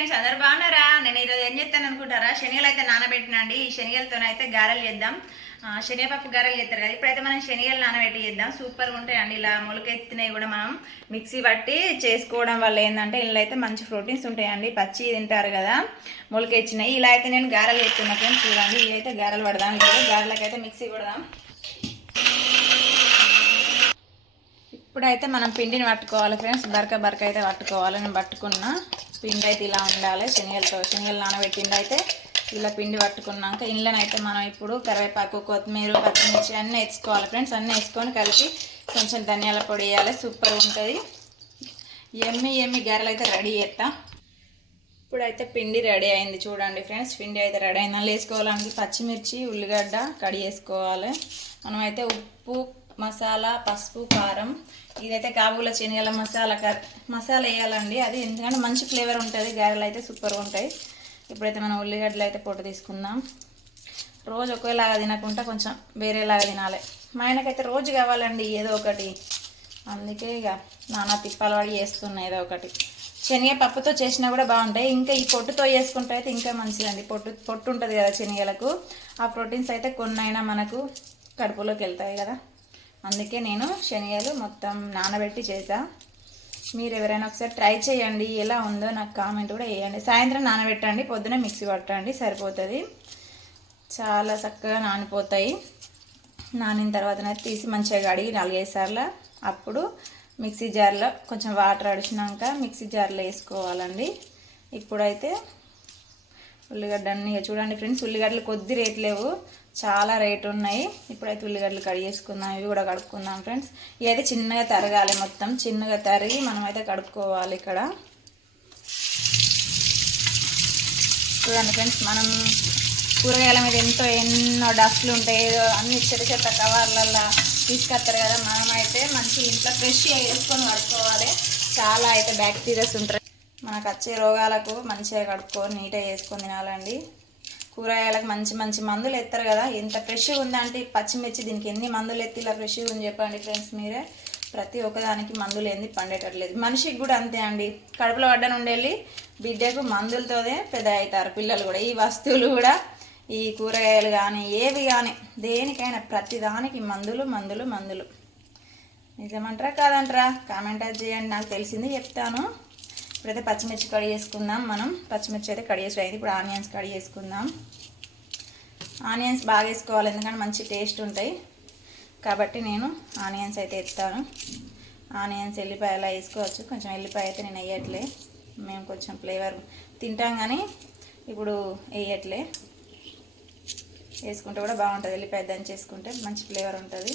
Friends అందరు బాగున్నారా? నేను ఈరోజు ఏం చేస్తాను అనుకుంటారా? శనగలు అయితే నానబెట్టినండి. ఈ శనగలతో అయితే గారెలు చేద్దాం. ఆ, శనగపప్పు గారెలు చేస్తారు కదా ఇప్పుడైతే మనం శనగలు నానబెట్టి చేద్దాం. సూపర్గా ఉంటాయండి. ఇలా మొలకెత్తినవి కూడా మనం మిక్సీ పట్టి చేసుకోవడం వల్ల ఏంటంటే ఇందులో అయితే మంచి ప్రోటీన్స్ ఉంటాయండి. పచ్చి తింటారు కదా మొలకెచ్చినాయి ఇలా అయితే నేను గారెలు చేస్తున్నా ఫ్రెండ్స్ చూడండి. ఇవి అయితే గారెలు పడదాం. గారెలకైతే మిక్సీ పడదాం ఇప్పుడైతే మనం పిండిని పట్టుకోవాలి ఫ్రెండ్స్. బరక బరక అయితే పట్టుకోవాలి. నేను పట్టుకున్నా. పిండి అయితే ఇలా ఉండాలి. శనగలతో శనగలు నానబెట్టిండి అయితే ఇలా పిండి పట్టుకున్నాక ఇంట్లోనైతే మనం ఇప్పుడు కరివేపాకు కొత్తిమీర పచ్చిమిర్చి అన్నీ వేసుకోవాలి ఫ్రెండ్స్. అన్నీ వేసుకొని కలిపి కొంచెం ధనియాల పొడి వేయాలి. సూపర్ ఉంటుంది. ఎమ్మి ఎమ్మి గారెలు అయితే రెడీ చేస్తా. ఇప్పుడైతే పిండి రెడీ అయింది చూడండి ఫ్రెండ్స్. పిండి అయితే రెడీ అయింది. అందులో వేసుకోవాలంటే పచ్చిమిర్చి ఉల్లిగడ్డ కడి వేసుకోవాలి మనమైతే ఉప్పు మసాలా పసుపు కారం. ఇదైతే కాబూల శనగల మసాలా మసాలా వేయాలండి. అది ఎందుకంటే మంచి ఫ్లేవర్ ఉంటుంది. గారెలు అయితే సూపర్గా ఉంటాయి. ఇప్పుడైతే మనం ఉల్లిగడ్డలు అయితే పొట్టు తీసుకుందాం. రోజు ఒకేలాగా తినకుండా కొంచెం వేరేలాగా తినాలి. మా ఆయనకైతే రోజు కావాలండి ఏదో ఒకటి. అందుకే ఇక నానా తిప్పాలు వాడి చేస్తున్నా ఏదో ఒకటి. శనగ పప్పుతో చేసినా కూడా బాగుంటాయి. ఇంకా ఈ పొట్టుతో చేసుకుంటే అయితే ఇంకా మంచిదండి. పొట్టు పొట్టు ఉంటుంది కదా శనగలకు. ఆ ప్రోటీన్స్ అయితే కొన్నైనా మనకు కడుపులోకి వెళ్తాయి కదా. అందుకే నేను శనగలు మొత్తం నానబెట్టి చేసా. మీరు ఎవరైనా ఒకసారి ట్రై చేయండి ఎలా ఉందో నాకు కామెంట్ కూడా వేయండి సాయంత్రం నానబెట్టండి పొద్దున మిక్సీ పట్టండి సరిపోతుంది. చాలా చక్కగా నానిపోతాయి. నానిన తర్వాతనైతే తీసి మంచిగా కడిగి నాలుగైదు సార్లు అప్పుడు మిక్సీ జార్లో కొంచెం వాటర్ అడిచినాక మిక్సీ జార్లో వేసుకోవాలండి. ఇప్పుడైతే ఉల్లిగడ్డ అన్నీ చూడండి ఫ్రెండ్స్ ఉల్లిగడ్డలు కొద్ది రేట్ లేవు. చాలా రేటు ఉన్నాయి. ఇప్పుడైతే ఉల్లిగడ్డలు కడిగేసుకుందాం ఇవి కూడా కడుక్కుందాం ఫ్రెండ్స్. ఇవైతే చిన్నగా తరగాలి మొత్తం చిన్నగా తరిగి మనమైతే కడుక్కోవాలి ఇక్కడ. చూడండి ఫ్రెండ్స్ మనం కూరగాయల మీద ఎంతో ఎన్నో డస్ట్లు ఉంటాయి. ఏదో అన్ని చెత్త చెత్త కవర్లల్లో తీసుకొస్తారు కదా మనమైతే మంచి ఇంట్లో ఫ్రెష్ వేసుకొని కడుక్కోవాలి. చాలా అయితే బ్యాక్టీరియాస్ ఉంటాయి. మనకు వచ్చే రోగాలకు మంచిగా కడుక్కొని నీట్గా వేసుకొని తినాలండి. కూరగాయలకు మంచి మంచి మందులు ఎత్తారు కదా. ఎంత ఫ్రెష్గా ఉందంటే ఈ పచ్చిమిర్చి దీనికి ఎన్ని మందులు ఎత్తి ఇలా ఫ్రెష్గా ఉంది చెప్పండి ఫ్రెండ్స్ మీరే. ప్రతి ఒక్కదానికి మందులు ఏంది పండేటట్లేదు. మనిషికి కూడా అంతే అండి. కడుపులో పడ్డ ఉండేళ్ళి వెళ్ళి బిడ్డకు మందులతోనే పెద్ద అవుతారు పిల్లలు కూడా. ఈ వస్తువులు కూడా ఈ కూరగాయలు కానీ ఏవి కానీ దేనికైనా ప్రతిదానికి మందులు మందులు మందులు. నిజమంటారా కాదంటారా? కామెంట్ చేయండి. నాకు తెలిసింది చెప్తాను. ఇప్పుడైతే పచ్చిమిర్చి కడి చేసుకుందాం మనం. పచ్చిమిర్చి అయితే కడి చేసి అయింది. ఇప్పుడు ఆనియన్స్ కడి చేసుకుందాం. ఆనియన్స్ బాగా వేసుకోవాలి ఎందుకంటే మంచి టేస్ట్ ఉంటాయి. కాబట్టి నేను ఆనియన్స్ అయితే ఎత్తాను. ఆనియన్స్ ఎల్లిపాయ అలా వేసుకోవచ్చు. కొంచెం ఎల్లిపాయ అయితే నేను వేయట్లే. మేము కొంచెం ఫ్లేవర్ తింటాం కానీ ఇప్పుడు వేయట్లే. వేసుకుంటే కూడా బాగుంటుంది. ఎల్లిపాయ దంచేసుకుంటే మంచి ఫ్లేవర్ ఉంటుంది.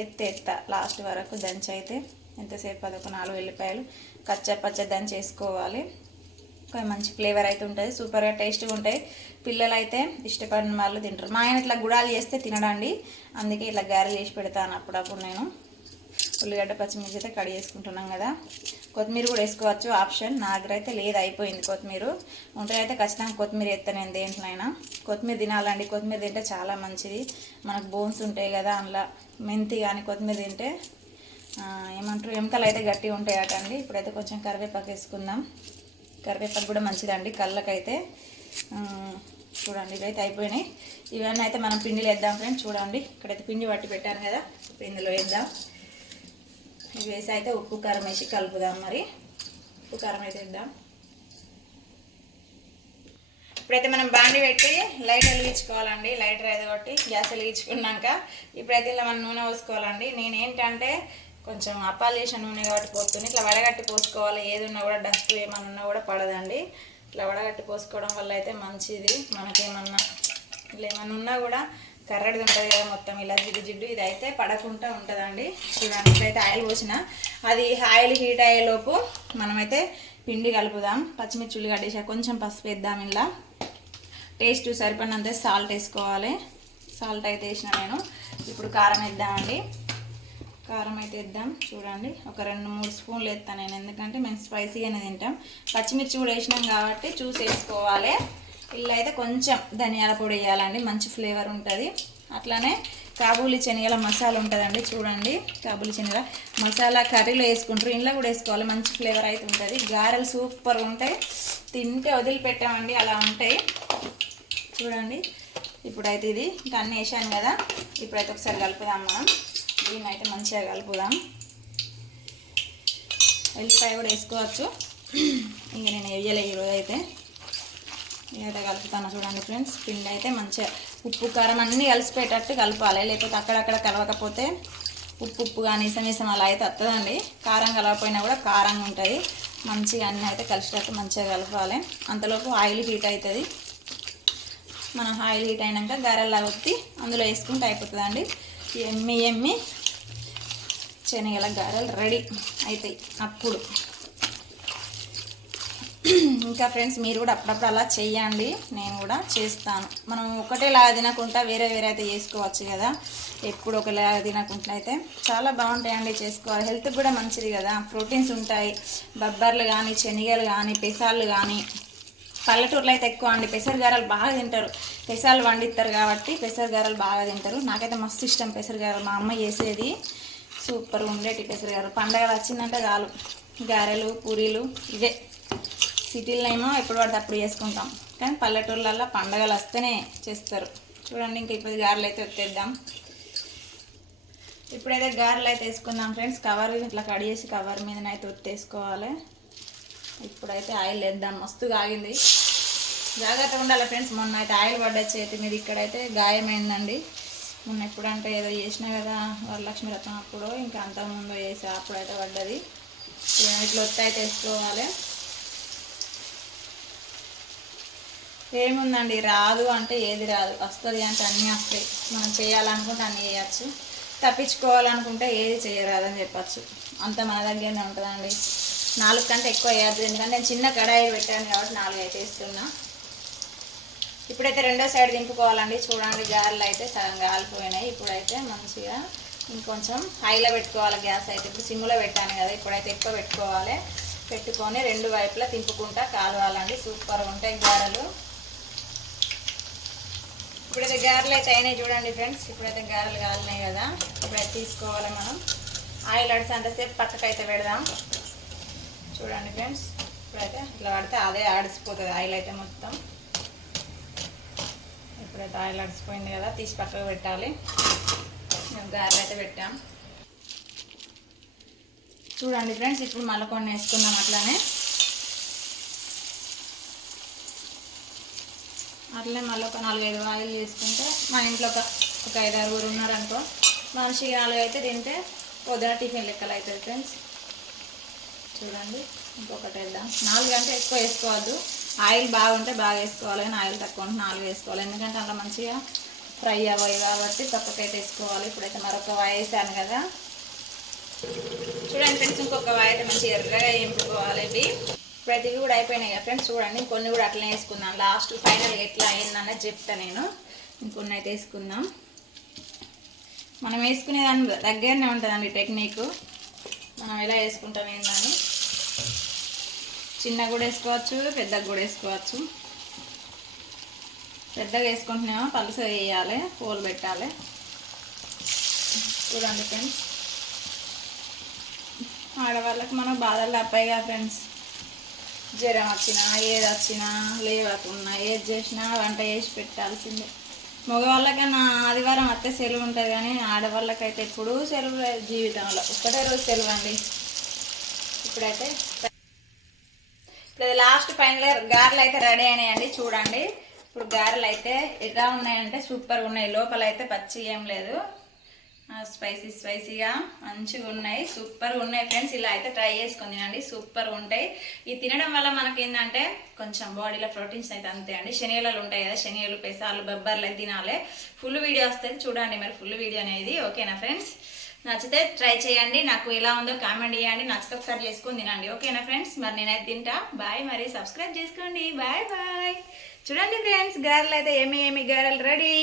ఎత్తే ఎత్త. లాస్ట్ వరకు దంచి అయితే ఎంతసేపు? అదొక నాలుగు ఎల్లిపాయలు. కచ్చ పచ్చ దంచి వేసుకోవాలి కొంచెం మంచి ఫ్లేవర్ అయితే ఉంటుంది. సూపర్గా టేస్ట్గా ఉంటాయి. పిల్లలు అయితే ఇష్టపడిన వాళ్ళు తింటారు. మా ఆయన ఇట్లా గుడాలు చేస్తే తినడండి. అందుకే ఇట్లా గారెలు చేసి పెడతాను అప్పుడప్పుడు నేను. ఉల్లిగడ్డ పచ్చిమిర్చి అయితే కడి చేసుకుంటున్నాం కదా. కొత్తిమీర కూడా వేసుకోవచ్చు. ఆప్షన్ నా దగ్గర అయితే లేదు అయిపోయింది కొత్తిమీర. ఉంటే అయితే ఖచ్చితంగా కొత్తిమీర వేస్తాను నేను దేంట్లో అయినా. కొత్తిమీర తినాలండి. కొత్తిమీర తింటే చాలా మంచిది. మనకు బోన్స్ ఉంటాయి కదా అందులో. మెంతి కానీ కొత్తిమీర తింటే ఏమంటారు? ఎముకలు అయితే గట్టిగా ఉంటాయట అండి. ఇప్పుడైతే కొంచెం కరివేపాకు వేసుకుందాం. కరివేపాకు కూడా మంచిదండి కళ్ళకైతే. చూడండి ఇవైతే అయిపోయినాయి. ఇవన్నీ అయితే మనం పిండిలో వేద్దాం ఫ్రెండ్స్. చూడండి ఇక్కడైతే పిండి పట్టి పెట్టాను కదా ఇప్పుడు ఇందులో వేద్దాం. ఇవి వేసి అయితే ఉప్పు కారం వేసి కలుపుదాం మరి. ఉప్పు కారం అయితే వేద్దాం. ఇప్పుడైతే మనం బాండి పెట్టి లైట్ వెలిగించుకోవాలండి. లైటర్ ఏదో ఒకటి గ్యాస్ వెలిగించుకున్నాక ఇప్పుడైతే ఇలా మనం నూనె పోసుకోవాలండి. నేను ఏంటంటే కొంచెం అప్పాలు చేసిన నూనె కాబట్టి పోతుంది ఇట్లా వడగట్టి పోసుకోవాలి. ఏది ఉన్నా కూడా డస్ట్ ఏమన్నా ఉన్నా కూడా పడదండి. ఇట్లా వడగట్టి పోసుకోవడం వల్ల అయితే మంచిది. మనకేమన్నా ఇట్లా ఏమన్నా ఉన్నా కూడా కర్రడిది ఉంటుంది కదా మొత్తం ఇలా జిడ్డు జిడ్డు ఇది అయితే పడకుండా ఉంటుందండి. చూడండి ఇట్లయితే ఆయిల్ పోసిన. అది ఆయిల్ హీట్ అయ్యేలోపు మనమైతే పిండి కలుపుదాం. పచ్చిమిర్చి ఉల్లిగడ్డ కొంచెం పసుపు వేద్దాం ఇలా. టేస్ట్ సరిపడినంత సాల్ట్ వేసుకోవాలి. సాల్ట్ అయితే వేసిన నేను. ఇప్పుడు కారం వేద్దామండి. కారం అయితే వేద్దాం. చూడండి ఒక రెండు మూడు స్పూన్లు వేస్తాను నేను. ఎందుకంటే మేము స్పైసీగానే తింటాం. పచ్చిమిర్చి కూడా వేసినాం కాబట్టి చూసి వేసుకోవాలి. ఇల్లు అయితే కొంచెం ధనియాల పొడి వేయాలండి. మంచి ఫ్లేవర్ ఉంటుంది. అట్లానే కాబూలి శనగల మసాలా ఉంటుందండి. చూడండి కాబూలి శనగల మసాలా కర్రీలో వేసుకుంటారు. ఇంట్లో కూడా వేసుకోవాలి. మంచి ఫ్లేవర్ అయితే ఉంటుంది. గారెలు సూపర్ ఉంటాయి. తింటే వదిలిపెట్టామండి. అలా ఉంటాయి. చూడండి ఇప్పుడైతే ఇది ఇంకా అన్నీ వేసాను కదా. ఇప్పుడైతే ఒకసారి కలుపుదాం మనం. దీన్ని అయితే మంచిగా కలుపుదాం. ఎల్లిపాయ కూడా వేసుకోవచ్చు. ఇంక నేను వేయలే ఈరోజు అయితే. ఇదైతే కలుపుతాను చూడండి ఫ్రెండ్స్. పిండి అయితే మంచిగా ఉప్పు కారం అన్నీ కలిసిపోయేటట్టు కలపాలి. లేకపోతే అక్కడక్కడ కలవకపోతే ఉప్పు ఉప్పు కానీ ఇసం అలా అయితే వస్తుందండి కారం కలవకపోయినా కూడా కారంగా ఉంటుంది. మంచిగా అన్నీ అయితే కలిసేటట్టు మంచిగా కలపాలి. అంతలోపు ఆయిల్ హీట్ అవుతుంది మనం ఆయిల్ హీట్ అయినాక గారెల్లా ఒత్తి అందులో వేసుకుంటే అయిపోతుందండి. ఎమ్మి ఎమ్మి. శనగల గారెలు రెడీ అవుతాయి అప్పుడు. ఇంకా ఫ్రెండ్స్ మీరు కూడా అప్పుడప్పుడు అలా చేయండి నేను కూడా చేస్తాను. మనం ఒకటేలా తినకుండా వేరే వేరే అయితే చేసుకోవచ్చు కదా. ఎప్పుడు ఒకలా తినకుండా అయితే చాలా బాగుంటాయండి చేసుకోవాలి. హెల్త్ కూడా మంచిది కదా. ప్రోటీన్స్ ఉంటాయి. బబ్బర్లు కానీ శనగలు కానీ పెసాలు కానీ పల్లెటూరులో అయితే ఎక్కువ అండి. పెసర గారెలు బాగా తింటారు. పెసలు వండిస్తారు కాబట్టి పెసర గారెలు బాగా తింటారు. నాకైతే మస్తు ఇష్టం పెసర గారెలు. మా అమ్మ చేసేది సూపర్ ఉండేటి పెసర గారెలు. పండగలు వచ్చిందంటే చాలు. గారెలు పూరీలు ఇవే. సిటీలో ఏమో ఎప్పుడు పడితే అప్పుడు చేసుకుంటాం. కానీ పల్లెటూర్లలో పండగలు వస్తేనే చేస్తారు. చూడండి ఇంకా ఇప్పుడు గారెలు అయితే వచ్చేద్దాం ఇప్పుడైతే గారెలు అయితే వేసుకుందాం ఫ్రెండ్స్. కవర్ ఇట్లా కడిగేసి కవర్ మీదనైతే ఒత్తేసుకోవాలి. ఇప్పుడైతే ఆయిల్ వేద్దాం. మస్తుగా ఆగింది. జాగ్రత్తగా ఉండాలి ఫ్రెండ్స్. మొన్న అయితే ఆయిల్ పడ్డ చేతి మీద ఇక్కడైతే గాయమైందండి. మొన్న ఎప్పుడంటే ఏదో చేసినా కదా వరలక్ష్మి రథం అప్పుడు ఇంకా అంతకుముందు చేసా అప్పుడైతే పడ్డది. ఇట్లా ఒత్తి అయితే వేసుకోవాలి ఏముందండి? రాదు అంటే ఏది రాదు. వస్తుంది అంటే అన్నీ వస్తాయి. మనం చేయాలనుకుంటే అన్నీ చేయచ్చు. తప్పించుకోవాలనుకుంటే ఏది చేయరాదని చెప్పచ్చు. అంత మన దగ్గరనే ఉంటుందండి. నాలుగు కంటే ఎక్కువ వేయద్దు. ఎందుకంటే నేను చిన్న కడాయి పెట్టాను కాబట్టి నాలుగు అయితే ఇస్తున్నా ఇప్పుడైతే రెండో సైడ్ దింపుకోవాలండి. చూడండి గారెలు అయితే సగం గాలిపోయినాయి. ఇప్పుడైతే మంచిగా ఇంకొంచెం హైలో పెట్టుకోవాలి గ్యాస్ అయితే. ఇప్పుడు సిమ్లో పెట్టాను కదా ఇప్పుడైతే ఎక్కువ పెట్టుకోవాలి. పెట్టుకొని రెండు వైపులా తింపుకుంటా కాలవాలండి. సూపర్గా ఉంటాయి గారెలు. ఇప్పుడైతే గారెలు అయితే అయినాయి చూడండి ఫ్రెండ్స్. ఇప్పుడైతే గారెలు కాలినాయి కదా. ఇప్పుడైతే తీసుకోవాలి మనం. ఆయిల్ అడిసి అంతసేపు పక్కకైతే పెడదాం. చూడండి ఫ్రెండ్స్. ఇప్పుడైతే ఇట్లా పడితే అదే ఆడిసిపోతుంది ఆయిల్ అయితే మొత్తం. ఇప్పుడైతే ఆయిల్ అడిసిపోయింది కదా తీసి పక్కకు పెట్టాలి. మేము గారెలు అయితే పెట్టాం. చూడండి ఫ్రెండ్స్ ఇప్పుడు మళ్ళీ కొన్ని వేసుకుందాం అట్లానే. అట్లనే మళ్ళీ ఒక నాలుగైదు ఆయిల్ చేసుకుంటే మా ఇంట్లో ఒక ఒక ఐదు ఆరుగురు ఉన్నారనుకో మనిషికి నాలుగు అయితే తింటే పొద్దున టిఫిన్ లెక్కలు అవుతుంది ఫ్రెండ్స్. చూడండి ఇంకొకటి వేద్దాం. నాలుగు అంటే ఎక్కువ వేసుకోవద్దు. ఆయిల్ బాగుంటే బాగా వేసుకోవాలి కానీ ఆయిల్ తక్కువ ఉంటే నాలుగు వేసుకోవాలి. ఎందుకంటే అలా మంచిగా ఫ్రై అవ్వాలి కాబట్టి పక్కకైతే వేసుకోవాలి. ఇప్పుడైతే మరొక వాయి వేసాను కదా. చూడండి ఫ్రెండ్స్ ఇంకొక వాయి అయితే మంచిగా ఎర్రగా వేయించుకోవాలి ఇవి ప్రతివి కూడా అయిపోయినాయి కదా ఫ్రెండ్స్ చూడండి. కొన్ని కూడా అట్లనే వేసుకుందాం. లాస్ట్ ఫైనల్గా ఎట్లా అయిందన్నది చెప్తా నేను. ఇంకొన్ని అయితే వేసుకుందాం. మనం వేసుకునే దాని దగ్గరనే ఉంటుందండి టెక్నిక్. మనం ఎలా వేసుకుంటాం ఏందని. చిన్న కూడా వేసుకోవచ్చు పెద్దగా కూడా వేసుకోవచ్చు. పెద్దగా వేసుకుంటున్నామో పలుసు వేయాలి పూలు పెట్టాలి. చూడండి ఫ్రెండ్స్. ఆడవాళ్ళకి మనం బాధలు తప్పాయిగా ఫ్రెండ్స్. జ్వరం వచ్చినా ఏది వచ్చినా లేవకున్నా ఏది చేసినా వంట చేసి పెట్టాల్సిందే. మగవాళ్ళకన్నా ఆదివారం అత్తే సెలవు ఉంటుంది కానీ ఆడవాళ్ళకైతే ఎప్పుడూ సెలవు లేదు జీవితంలో. ఒక్కటే రోజు సెలవు అండి ఇప్పుడైతే ఇప్పుడు లాస్ట్ ఫైనల్ గారెలు అయితే రెడీ అయినాయండి చూడండి. ఇప్పుడు గారెలు అయితే ఎలా ఉన్నాయంటే సూపర్గా ఉన్నాయి లోపల అయితే పచ్చి ఏం లేదు. స్పైసీ స్పైసీగా మంచిగా ఉన్నాయి. సూపర్గా ఉన్నాయి ఫ్రెండ్స్ ఇలా అయితే ట్రై చేసుకొని తినండి. సూపర్గా ఉంటాయి. ఇది తినడం వల్ల మనకి ఏంటంటే కొంచెం బాడీలో ప్రోటీన్స్ అయితే అంతే అండి. శనగలు ఉంటాయి కదా శనియలు పెసాలు బొబ్బర్లు అయితే తినాలి. ఫుల్ వీడియో వస్తుంది. చూడండి మరి ఫుల్ వీడియో అనేది. ఓకేనా ఫ్రెండ్స్ నచ్చితే ట్రై చేయండి. నాకు ఎలా ఉందో కామెంట్ చేయండి. నచ్చితే ఒకసారి చేసుకొని తినండి. ఓకేనా ఫ్రెండ్స్ మరి నేనైతే తింటా. బాయ్ మరి. సబ్స్క్రైబ్ చేసుకోండి. బాయ్ బాయ్ చూడండి ఫ్రెండ్స్ గారెలు అయితే ఏమి ఏమి గారెలు? రెడీ